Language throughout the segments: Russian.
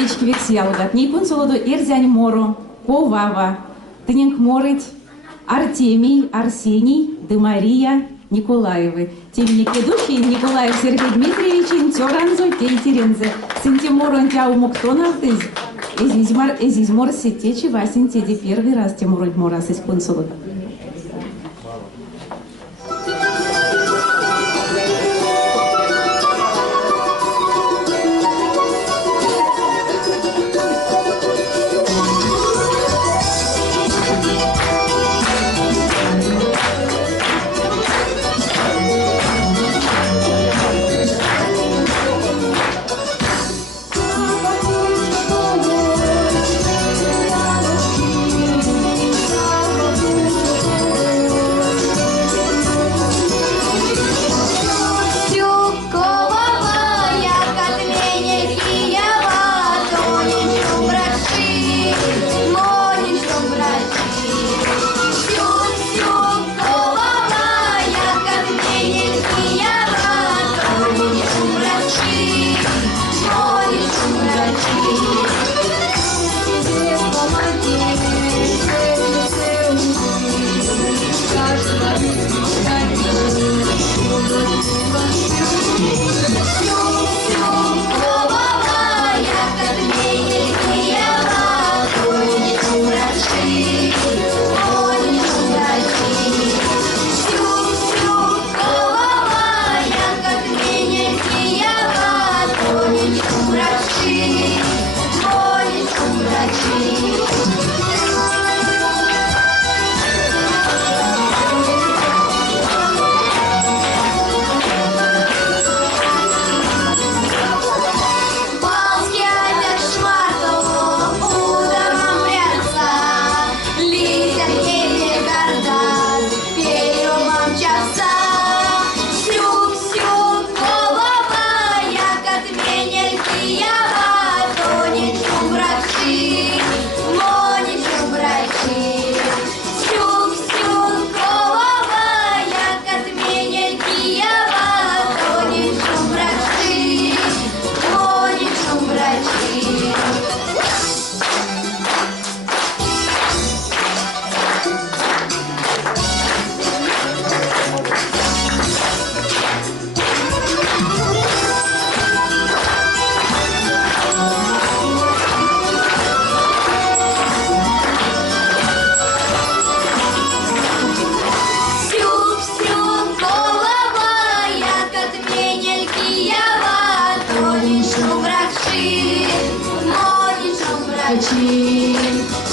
сердечки вексиалгат. Нейкун солоду Эрзянь Моро, Повава, Тыненк Морыть, Артемий, Арсений, Мария Николаевы. Темник ведущий Николаев Сергей Дмитриевич, Тёранзу, Тейтерензе, Сентиморон Тяу Моктонов, Эзизмор Сетечи, Васин Теди первый раз Тимуроль Морас из консулов.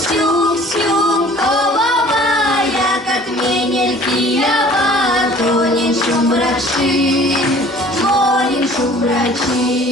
Сюк-сюк, голова, як от менельки, я ватонен шумрачи, монен шумрачи.